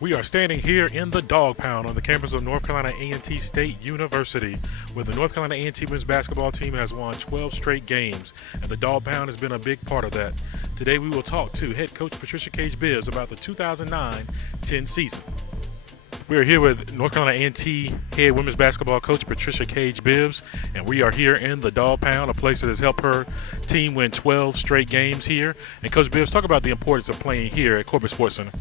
We are standing here in the Dog Pound on the campus of North Carolina A&T State University, where the North Carolina A&T women's basketball team has won 12 straight games, and the Dog Pound has been a big part of that. Today we will talk to head coach Patricia Cage-Bibbs about the 2009-10 season. We are here with North Carolina A&T head women's basketball coach Patricia Cage-Bibbs, and we are here in the Dog Pound, a place that has helped her team win 12 straight games here. And Coach Bibbs, talk about the importance of playing here at Corbett Sports Center.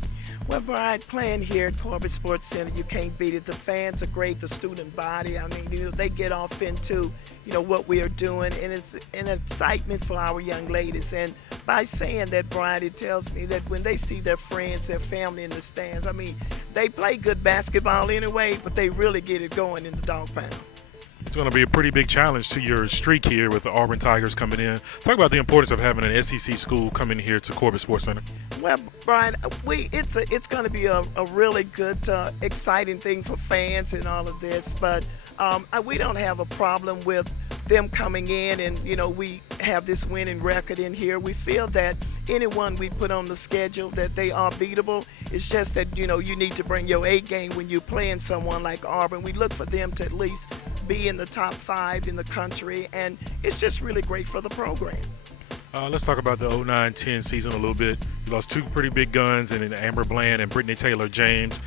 Well, Brian, playing here at Corbett Sports Center, you can't beat it. The fans are great, the student body. I mean, they get off into, what we are doing, and it's an excitement for our young ladies. And by saying that, Brian, it tells me that when they see their friends, their family in the stands, I mean, they play good basketball anyway, but they really get it going in the Dog Pound. It's going to be a pretty big challenge to your streak here with the Auburn Tigers coming in. Talk about the importance of having an SEC school coming here to Corbett Sports Center. Well, Brian, it's going to be a really good, exciting thing for fans and all of this. But we don't have a problem with them coming in and, we have this winning record in here. We feel that anyone we put on the schedule that they are beatable. It's just that, you need to bring your A game when you're playing someone like Auburn. We look for them to at least be in the top 5 in the country, and it's just really great for the program. Let's talk about the 09-10 season a little bit. You lost 2 pretty big guns in Amber Bland and Brittany Taylor-James.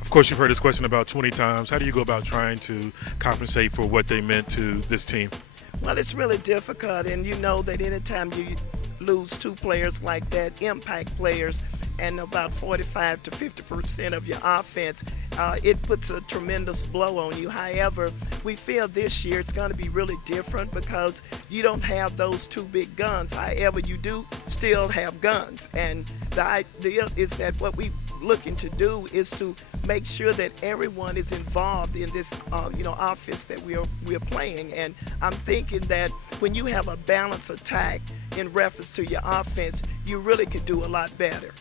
Of course, you've heard this question about 20 times. How do you go about trying to compensate for what they meant to this team? Well, it's really difficult, and you know that anytime you lose 2 players like that, impact players, and about 45 to 50% of your offense, it puts a tremendous blow on you. However, we feel this year it's going to be really different because you don't have those 2 big guns. However, you do still have guns, and the idea is that what we looking to do is to make sure that everyone is involved in this offense that we're playing. And I'm thinking that when you have a balanced attack in reference to your offense, you really could do a lot better.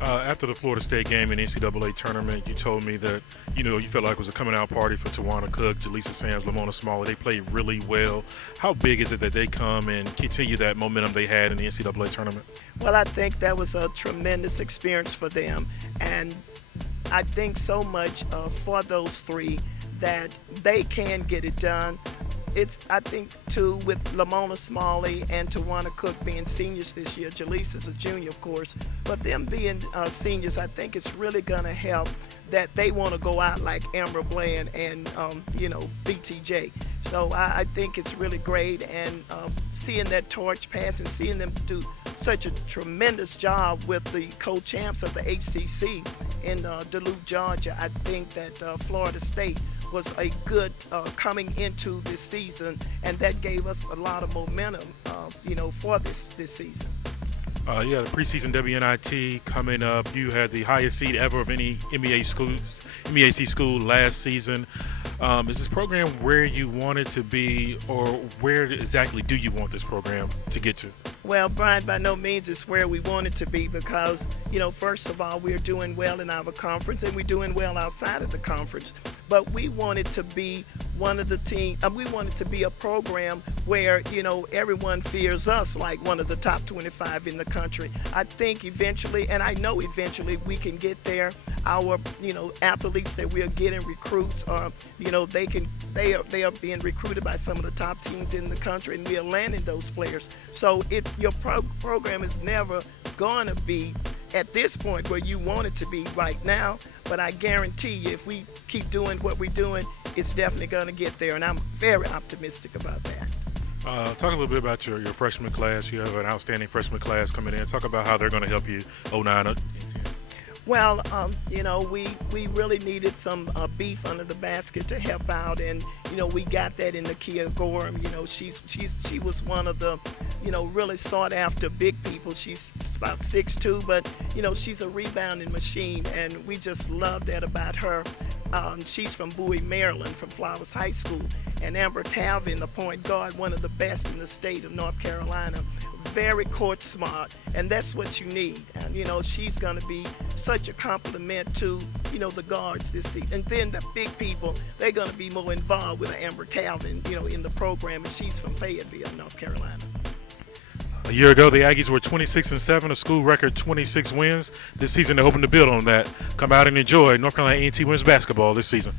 After the Florida State game in the NCAA tournament, you told me that, you felt like it was a coming out party for Tawana Cook, Jaleesa Sams, Lamona Smalley. They played really well. How big is it that they come and continue that momentum they had in the NCAA tournament? Well, I think that was a tremendous experience for them. And I think so much for those 3 that they can get it done. I think, too, with Lamona Smalley and Tawana Cook being seniors this year. Jaleesa's a junior, of course. But them being seniors, I think it's really going to help that they want to go out like Amber Bland and, BTJ. So I think it's really great. And seeing that torch pass and seeing them do such a tremendous job with the co-champs of the HCC in Duluth, Georgia, I think that Florida State was a good coming into this season, and that gave us a lot of momentum, for this season. You had a preseason WNIT coming up. You had the highest seed ever of any MEAC school last season. Is this program where you want it to be, or where exactly do you want this program to get to? Well, Brian, by no means it's where we want it to be because, first of all, we're doing well in our conference and we're doing well outside of the conference. But we want it to be one of the team. We want it to be a program where, everyone fears us like one of the top 25 in the country. I think eventually, and I know eventually, we can get there. Our, athletes that we are getting recruits are, they are being recruited by some of the top teams in the country, and we are landing those players. So your program is never going to be at this point where you want it to be right now, but I guarantee you if we keep doing what we're doing, it's definitely going to get there, and I'm very optimistic about that. Talk a little bit about your freshman class. You have an outstanding freshman class coming in. Talk about how they're going to help you 09. Well, we really needed some beef under the basket to help out, and we got that in Nakia Gorham. She was one of the really sought after big people. She's about 6'2", but she's a rebounding machine, and we just love that about her. She's from Bowie, Maryland, from Flowers High School, and Amber Calvin, the point guard, one of the best in the state of North Carolina. Very court smart, and that's what you need. And she's going to be such a compliment to the guards this season. And then the big people, they're going to be more involved with Amber Calvin in the program, and she's from Fayetteville, North Carolina. A year ago, the Aggies were 26-7, a school record 26 wins. This season, they're hoping to build on that. Come out and enjoy North Carolina A&T women's basketball this season.